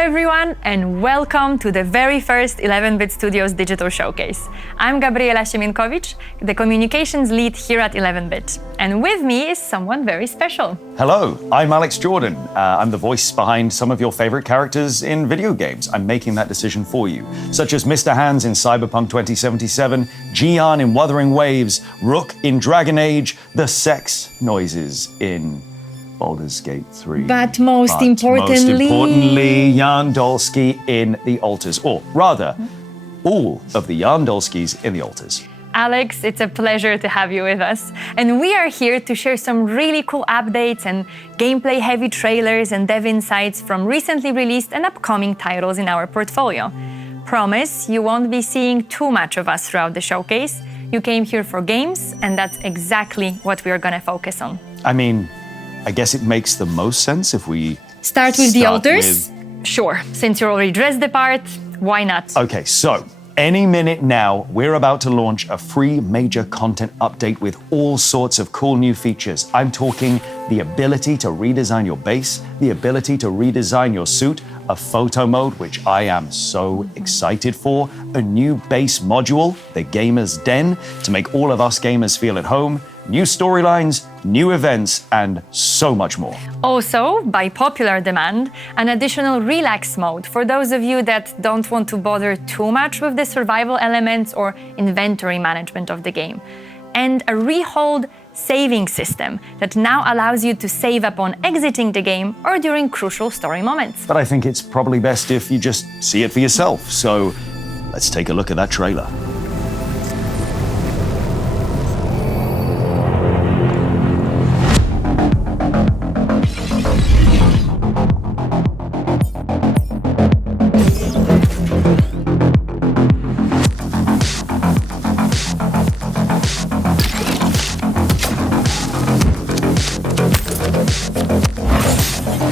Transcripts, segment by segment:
everyone, and welcome to the very first 11-Bit Studios digital showcase. I'm Gabriela Siemienkiewicz, the communications lead here at 11-Bit. And with me is someone very special. Hello, I'm Alex Jordan. I'm the voice behind some of your favorite characters in video games. I'm making that decision for you, such as Mr. Hands in Cyberpunk 2077, Jian in Wuthering Waves, Rook in Dragon Age, the sex noises in Baldur's Gate 3. But most importantly, Jan Dolsky in The Altars, or rather, all of the Jan Dolskys in The Altars. Alex, it's a pleasure to have you with us. And we are here to share some really cool updates and gameplay-heavy trailers and dev insights from recently released and upcoming titles in our portfolio. Promise, you won't be seeing too much of us throughout the showcase. You came here for games, and that's exactly what we are going to focus on. I guess it makes the most sense if we start with The Altars? Sure, since you're already dressed the part, why not? Okay, so any minute now, we're about to launch a free major content update with all sorts of cool new features. I'm talking the ability to redesign your base, the ability to redesign your suit, a photo mode, which I am so excited for, a new base module, the Gamer's Den, to make all of us gamers feel at home, new storylines, new events, and so much more. Also, by popular demand, an additional relax mode for those of you that don't want to bother too much with the survival elements or inventory management of the game. And a rehold saving system that now allows you to save upon exiting the game or during crucial story moments. But I think it's probably best if you just see it for yourself. So let's take a look at that trailer.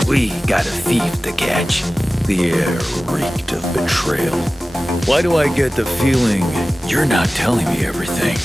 We got a thief to catch. The air reeked of betrayal. Why do I get the feeling you're not telling me everything?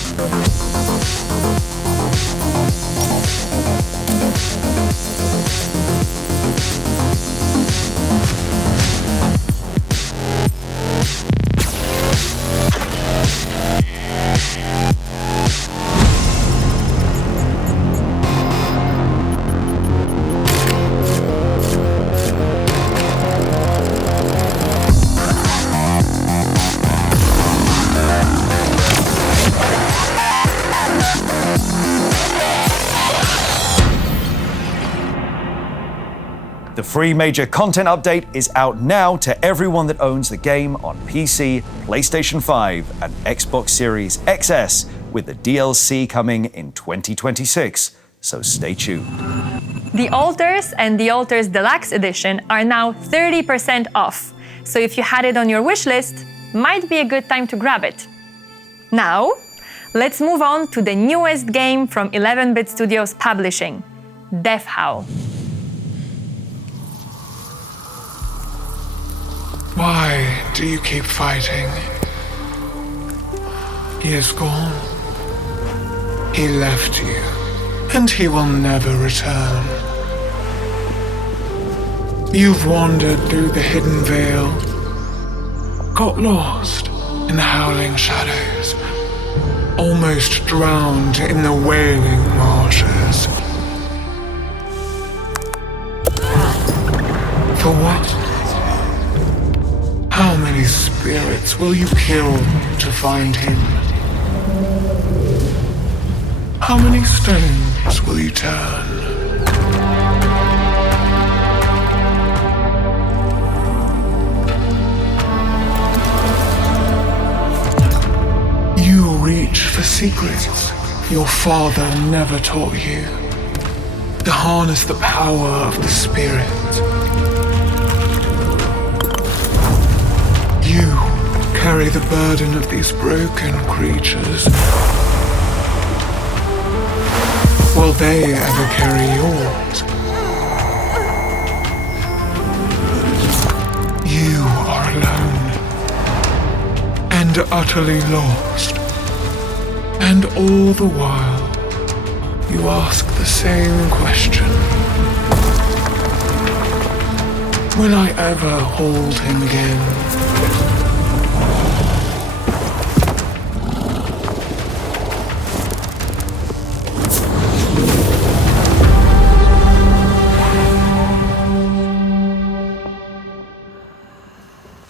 The free major content update is out now to everyone that owns the game on PC, PlayStation 5, and Xbox Series XS, with the DLC coming in 2026, so stay tuned. The Altars and The Altars Deluxe Edition are now 30% off, so if you had it on your wish list, might be a good time to grab it. Now, let's move on to the newest game from 11-Bit Studios Publishing, Howl. Why do you keep fighting? He is gone. He left you, and he will never return. You've wandered through the hidden veil, got lost in the howling shadows, almost drowned in the wailing marshes. For what? How many spirits will you kill to find him? How many stones will you turn? You reach for secrets your father never taught you, to harness the power of the spirit. You carry the burden of these broken creatures. Will they ever carry yours? You are alone and utterly lost. And all the while, you ask the same question. Will I ever hold him again?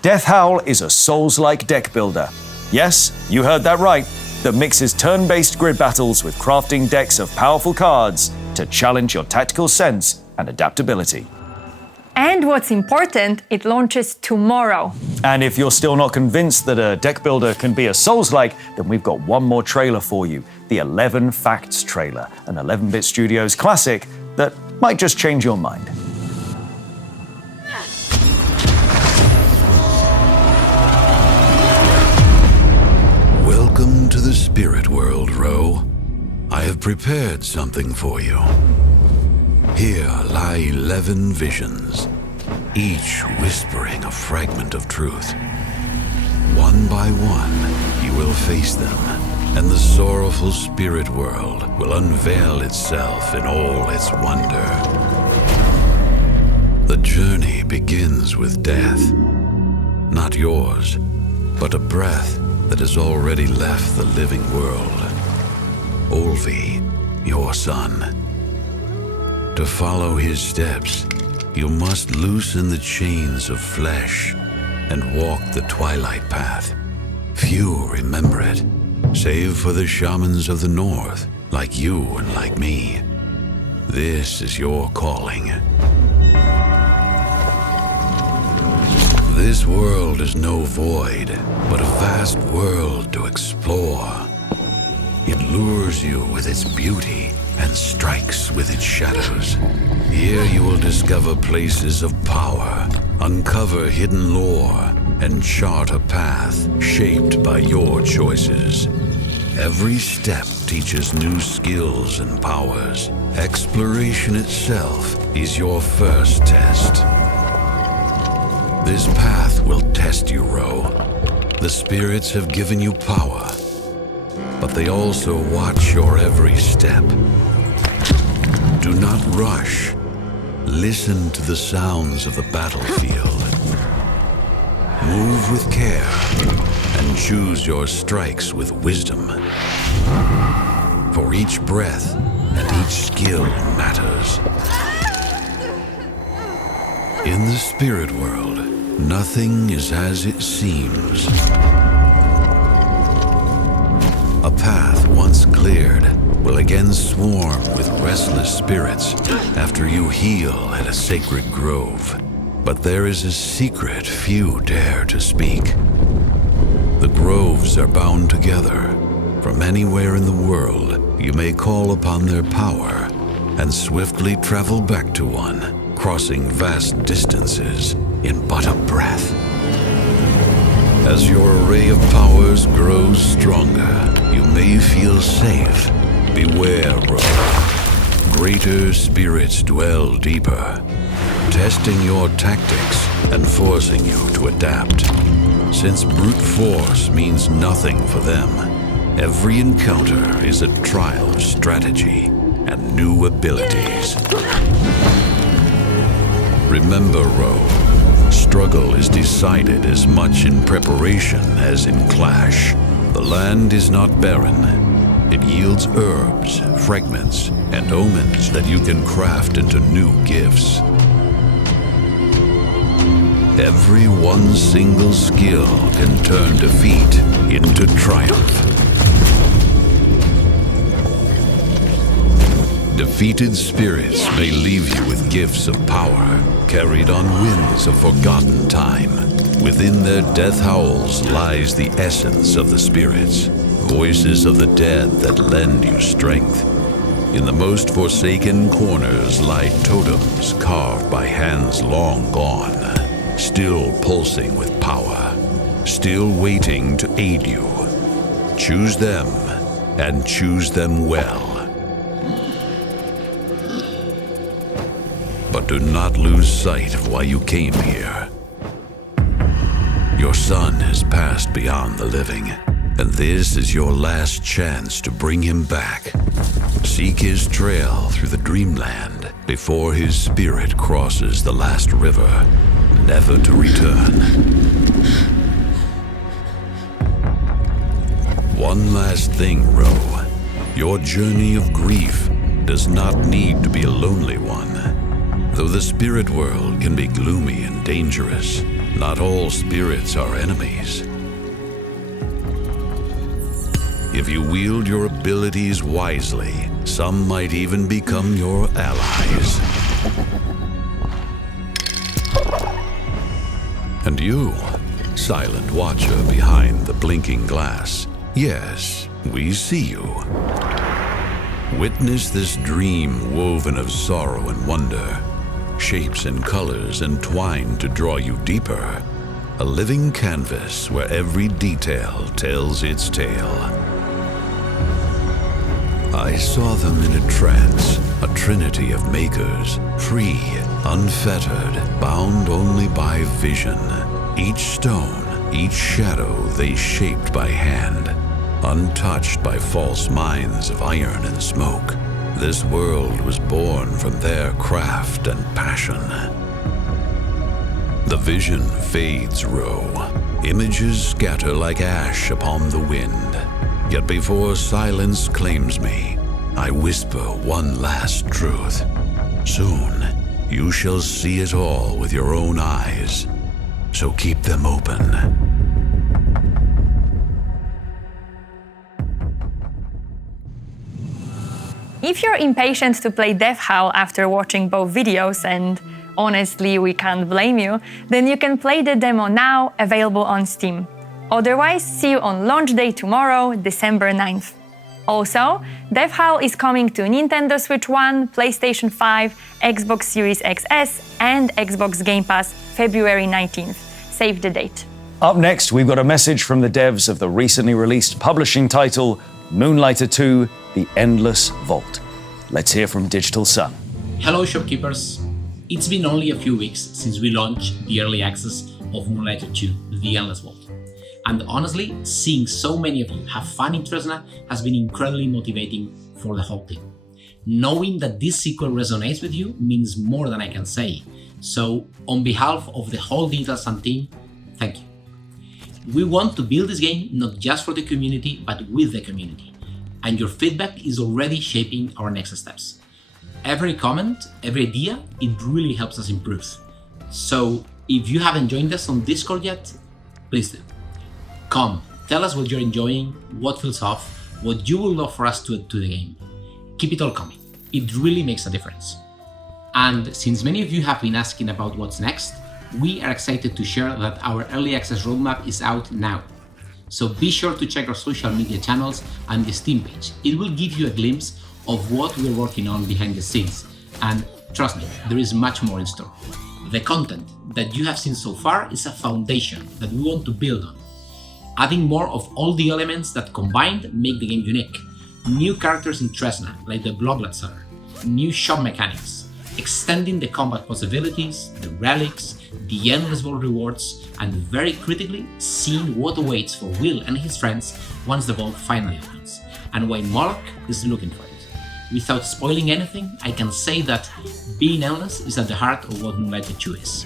Death Howl is a Souls-like deck builder. Yes, you heard that right, that mixes turn-based grid battles with crafting decks of powerful cards to challenge your tactical sense and adaptability. And what's important, it launches tomorrow. And if you're still not convinced that a deck builder can be a Souls-like, then we've got one more trailer for you, the 11 Facts trailer, an 11-bit Studios classic that might just change your mind. Welcome to the spirit world, Ro. I have prepared something for you. Here lie 11 visions, each whispering a fragment of truth. One by one, you will face them, and the sorrowful spirit world will unveil itself in all its wonder. The journey begins with death. Not yours, but a breath that has already left the living world. Olvi, your son. To follow his steps, you must loosen the chains of flesh and walk the twilight path. Few remember it, save for the shamans of the north, like you and like me. This is your calling. This world is no void, but a vast world to explore. It lures you with its beauty and strikes with its shadows. Here you will discover places of power, uncover hidden lore, and chart a path shaped by your choices. Every step teaches new skills and powers. Exploration itself is your first test. This path will test you, Ro. The spirits have given you power, but they also watch your every step. Do not rush. Listen to the sounds of the battlefield. Move with care and choose your strikes with wisdom. For each breath and each skill matters. In the spirit world, nothing is as it seems. A path once cleared will again swarm with restless spirits after you heal at a sacred grove. But there is a secret few dare to speak. The groves are bound together. From anywhere in the world, you may call upon their power and swiftly travel back to one, crossing vast distances in but a breath. As your array of powers grows stronger, you may feel safe. Beware, Ro. Greater spirits dwell deeper, testing your tactics and forcing you to adapt. Since brute force means nothing for them, every encounter is a trial of strategy and new abilities. Remember, Ro, struggle is decided as much in preparation as in clash. The land is not barren. It yields herbs, fragments, and omens that you can craft into new gifts. Every one single skill can turn defeat into triumph. Defeated spirits may leave you with gifts of power, carried on winds of forgotten time. Within their death howls lies the essence of the spirits, voices of the dead that lend you strength. In the most forsaken corners lie totems carved by hands long gone, still pulsing with power, still waiting to aid you. Choose them, and choose them well. But do not lose sight of why you came here. Your son has passed beyond the living, and this is your last chance to bring him back. Seek his trail through the dreamland before his spirit crosses the last river. never to return. One last thing, Ro. Your journey of grief does not need to be a lonely one. Though the spirit world can be gloomy and dangerous, not all spirits are enemies. If you wield your abilities wisely, some might even become your allies. And you, silent watcher behind the blinking glass, yes, we see you. Witness this dream woven of sorrow and wonder, shapes and colors entwined to draw you deeper. A living canvas where every detail tells its tale. I saw them in a trance, a trinity of makers, free, unfettered, bound only by vision. Each stone, each shadow they shaped by hand, untouched by false minds of iron and smoke. This world was born from their craft and passion. The vision fades, Ro. Images scatter like ash upon the wind. Yet before silence claims me, I whisper one last truth. Soon, you shall see it all with your own eyes. So keep them open. If you're impatient to play Death Howl after watching both videos, and honestly, we can't blame you, then you can play the demo now, available on Steam. Otherwise, see you on launch day tomorrow, December 9th. Also, Death Howl is coming to Nintendo Switch 1, PlayStation 5, Xbox Series XS, and Xbox Game Pass February 19th. Save the date. Up next, we've got a message from the devs of the recently released publishing title, Moonlighter 2, The Endless Vault. Let's hear from Digital Sun. Hello shopkeepers! It's been only a few weeks since we launched the early access of Moonlighter 2, The Endless Vault. And honestly, seeing so many of you have fun in Tresna has been incredibly motivating for the whole team. Knowing that this sequel resonates with you means more than I can say. So, on behalf of the whole Digital Sun team, thank you. We want to build this game not just for the community, but with the community. And your feedback is already shaping our next steps. Every comment, every idea, it really helps us improve. So, if you haven't joined us on Discord yet, please do. Come, tell us what you're enjoying, what feels off, what you would love for us to add to the game. Keep it all coming. It really makes a difference. And since many of you have been asking about what's next, we are excited to share that our early access roadmap is out now. So be sure to check our social media channels and the Steam page. It will give you a glimpse of what we're working on behind the scenes. And trust me, there is much more in store. The content that you have seen so far is a foundation that we want to build on. Adding more of all the elements that combined make the game unique. New characters in Tresna, like the Bloodlet Seller, new shop mechanics, extending the combat possibilities, the relics, the endless vault rewards, and very critically, seeing what awaits for Will and his friends once the vault finally opens, and why Moloch is looking for it. Without spoiling anything, I can say that being endless is at the heart of what Moonlighter 2 is.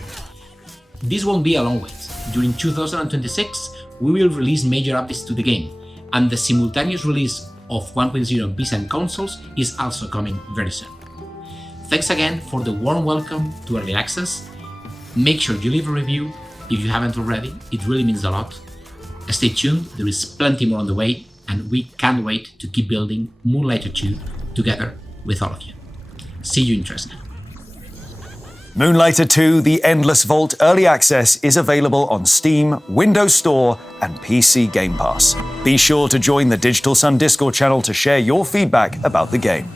This won't be a long wait. During 2026, we will release major updates to the game, and the simultaneous release of 1.0 on PC and consoles is also coming very soon. Thanks again for the warm welcome to Early Access. Make sure you leave a review if you haven't already, it really means a lot. Stay tuned, there is plenty more on the way, and we can't wait to keep building Moonlighter 2 together with all of you. See you in Tresna. Moonlighter 2, The Endless Vault Early Access is available on Steam, Windows Store, and PC Game Pass. Be sure to join the Digital Sun Discord channel to share your feedback about the game.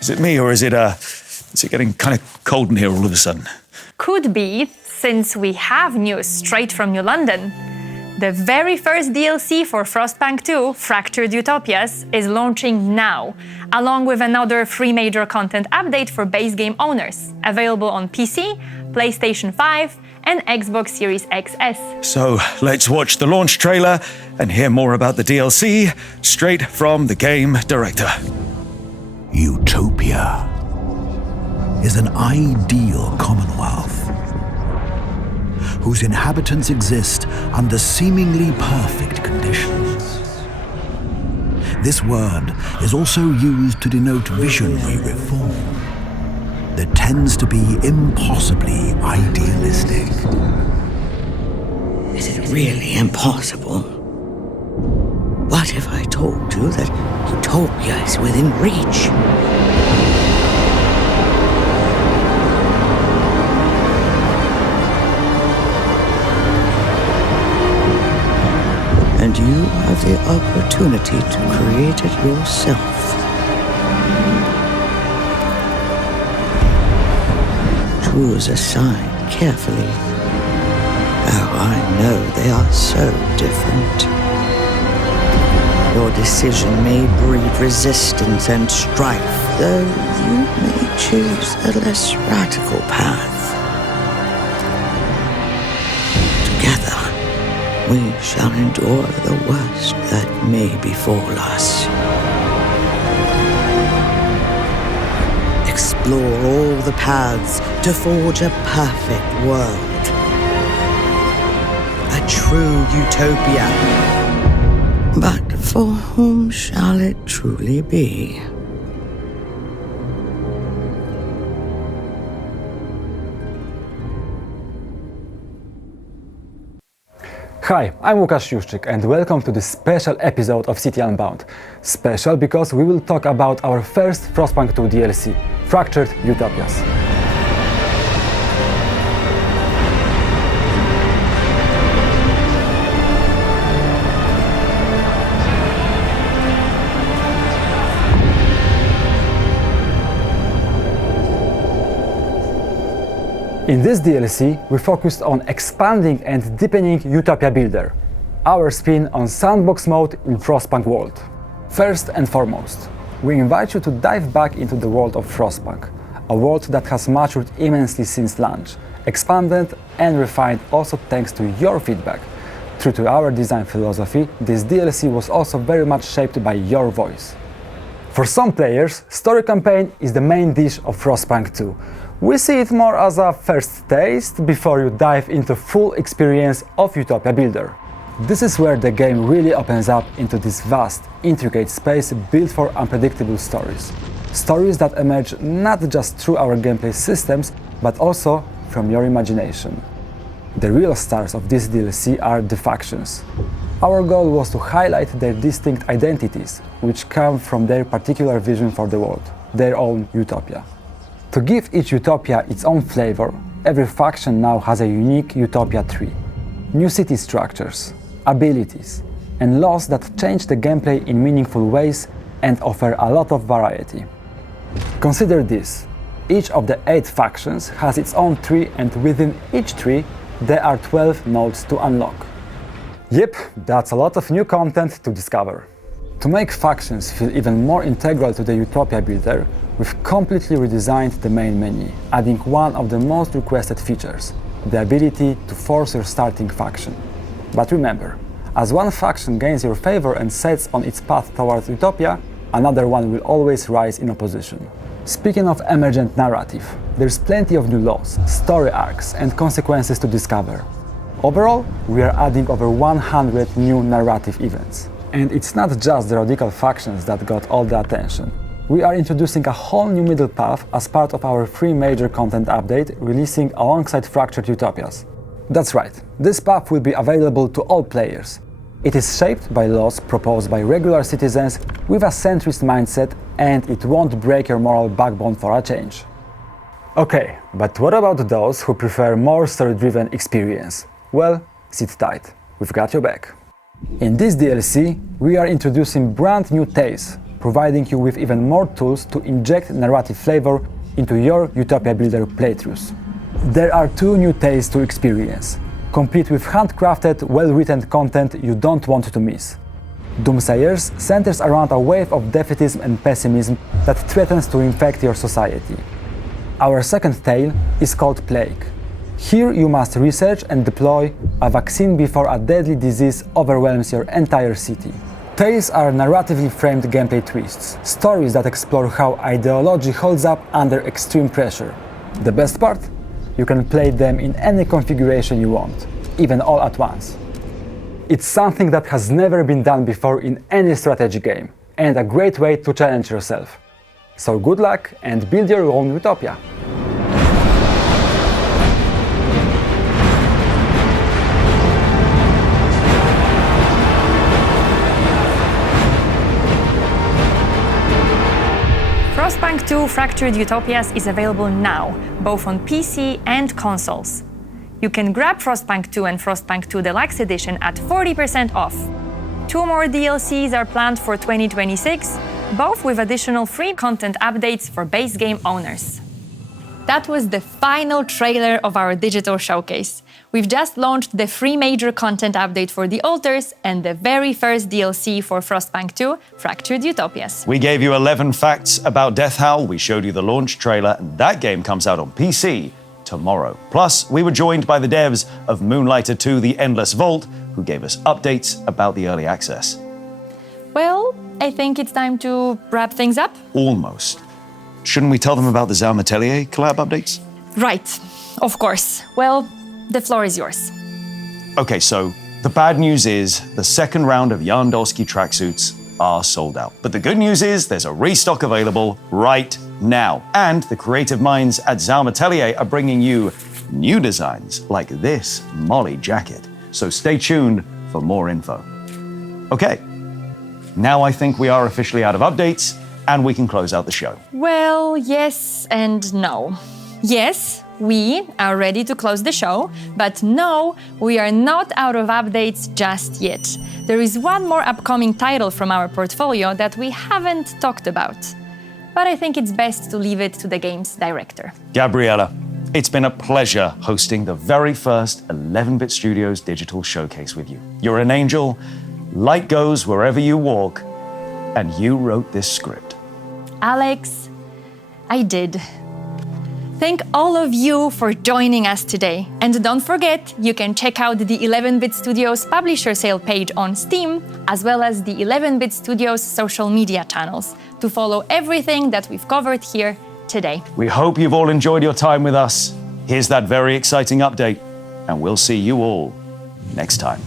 Is it me, or is it getting kind of cold in here all of a sudden? Could be, since we have news straight from New London. The very first DLC for Frostpunk 2, Fractured Utopias, is launching now, along with another 3 major content update for base game owners, available on PC, PlayStation 5, and Xbox Series XS. So let's watch the launch trailer and hear more about the DLC straight from the game director. Utopia is an ideal commonwealth whose inhabitants exist under seemingly perfect conditions. This word is also used to denote visionary reform that tends to be impossibly idealistic. Is it really impossible? What if I told you that utopia is within reach? And you have the opportunity to create it yourself. Choose a side carefully. Oh, I know they are so different. Your decision may breed resistance and strife, though you may choose a less radical path. Together, we shall endure the worst that may befall us. Explore all the paths to forge a perfect world. A true utopia. But for whom shall it truly be? Hi, I'm Łukasz Juszczyk and welcome to this special episode of City Unbound. Special because we will talk about our first Frostpunk 2 DLC, Fractured Utopias. In this DLC, we focused on expanding and deepening Utopia Builder, our spin on sandbox mode in Frostpunk world. First and foremost, we invite you to dive back into the world of Frostpunk, a world that has matured immensely since launch, expanded and refined also thanks to your feedback. True to our design philosophy, this DLC was also very much shaped by your voice. For some players, story campaign is the main dish of Frostpunk 2. We see it more as a first taste before you dive into full experience of Utopia Builder. This is where the game really opens up into this vast, intricate space built for unpredictable stories. Stories that emerge not just through our gameplay systems, but also from your imagination. The real stars of this DLC are the factions. Our goal was to highlight their distinct identities, which come from their particular vision for the world, their own utopia. To give each utopia its own flavor, every faction now has a unique utopia tree. New city structures, abilities, and laws that change the gameplay in meaningful ways and offer a lot of variety. Consider this. Each of the 8 factions has its own tree, and within each tree there are 12 nodes to unlock. Yep, that's a lot of new content to discover. To make factions feel even more integral to the Utopia Builder, we've completely redesigned the main menu, adding one of the most requested features, the ability to force your starting faction. But remember, as one faction gains your favor and sets on its path towards Utopia, another one will always rise in opposition. Speaking of emergent narrative, there's plenty of new laws, story arcs, and consequences to discover. Overall, we are adding over 100 new narrative events. And it's not just the radical factions that got all the attention. We are introducing a whole new middle path as part of our free major content update releasing alongside Fractured Utopias. That's right, this path will be available to all players. It is shaped by laws proposed by regular citizens with a centrist mindset, and it won't break your moral backbone for a change. Okay, but what about those who prefer more story-driven experience? Well, sit tight, we've got your back. In this DLC, we are introducing brand new tales, providing you with even more tools to inject narrative flavor into your Utopia Builder playthroughs. There are 2 new tales to experience, complete with handcrafted, well-written content you don't want to miss. Doomsayers centers around a wave of defeatism and pessimism that threatens to infect your society. Our second tale is called Plague. Here you must research and deploy a vaccine before a deadly disease overwhelms your entire city. Tales are narratively framed gameplay twists, stories that explore how ideology holds up under extreme pressure. The best part? You can play them in any configuration you want, even all at once. It's something that has never been done before in any strategy game, and a great way to challenge yourself. So good luck and build your own utopia! Frostpunk 2 Fractured Utopias is available now, both on PC and consoles. You can grab Frostpunk 2 and Frostpunk 2 Deluxe Edition at 40% off. 2 more DLCs are planned for 2026, both with additional free content updates for base game owners. That was the final trailer of our digital showcase. We've just launched the free major content update for the Altars and the very first DLC for Frostpunk 2 Fractured Utopias. We gave you 11 facts about Death Howl, we showed you the launch trailer, and that game comes out on PC tomorrow. Plus, we were joined by the devs of Moonlighter 2 The Endless Vault, who gave us updates about the early access. Well, I think it's time to wrap things up. Almost. Shouldn't we tell them about the Zaumatelier collab updates? Right, of course. Well, the floor is yours. Okay, so the bad news is the second round of Yarndolski tracksuits are sold out. But the good news is there's a restock available right now. And the creative minds at Zaumatelier are bringing you new designs like this Molly jacket. So stay tuned for more info. Okay, now I think we are officially out of updates and we can close out the show. Well, yes and no. Yes, we are ready to close the show, but no, we are not out of updates just yet. There is one more upcoming title from our portfolio that we haven't talked about. But I think it's best to leave it to the game's director. Gabriella, it's been a pleasure hosting the very first 11-Bit Studios digital showcase with you. You're an angel, light goes wherever you walk, and you wrote this script. Alex, I did. Thank all of you for joining us today. And don't forget, you can check out the 11-Bit Studios publisher sale page on Steam, as well as the 11-Bit Studios social media channels, to follow everything that we've covered here today. We hope you've all enjoyed your time with us. Here's that very exciting update, and we'll see you all next time.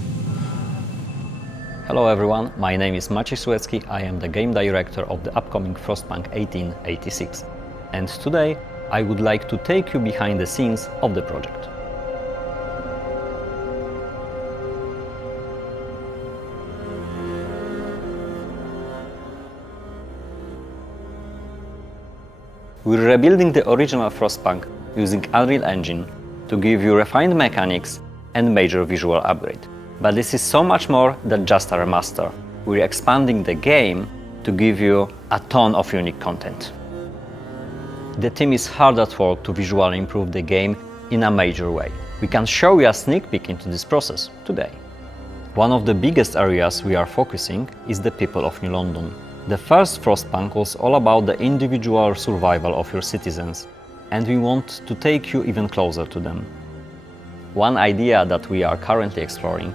Hello everyone, my name is Maciej Suecki, I am the game director of the upcoming Frostpunk 1886. And today, I would like to take you behind the scenes of the project. We're rebuilding the original Frostpunk using Unreal Engine to give you refined mechanics and major visual upgrade. But this is so much more than just a remaster. We're expanding the game to give you a ton of unique content. The team is hard at work to visually improve the game in a major way. We can show you a sneak peek into this process today. One of the biggest areas we are focusing is the people of New London. The first Frostpunk was all about the individual survival of your citizens, and we want to take you even closer to them. One idea that we are currently exploring